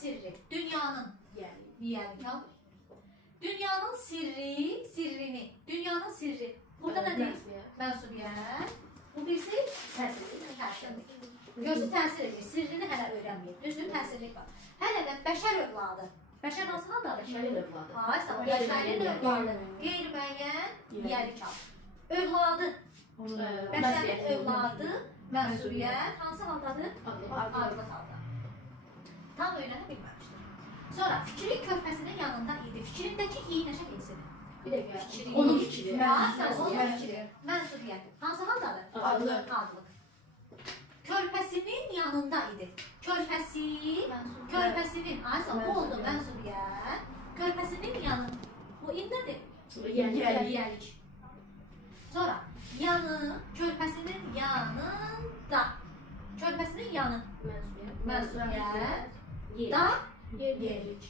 sirri. Dünyanın yani kalır. Dünyanın sirrini. Dünyanın sirri. Burada ne deyil? Mənsubiyyət. Bu birisi təsirlik. Gözü təsir edir. Sirrini hələ öyrənməyib. Düzdür, təsirlik var. Hələ də bəşər övladı. Bəşər hansı haldadır? Bəşərin övladı. Ay, sağ ol. Bəşərin övladı. Qeyri-müəyyən yiyəlik al. Övladı. Bəşərin övladı. Mənsubiyyət hansı haldadır? Adlı halda. Tam öyrənə bilməmişdir. Sonra fikrin körpəsinin yanında idi. Fikrindəki iyi nəşə bilsin. Bir dəqiqə. Fikri. Onun fikri. Onun fikri. Mənsubiyyət. Hansı haldadır? Adlı. Adlı. Körpəsinin yanında idi. Körpəsinin, aysa bu oldu mənsubiyyət. Körpəsinin yanında. Bu indədir. Yiyəlik. Sonra körpəsinin yanında. Körpəsinin yanı. Mənsubiyyət. Da yerik.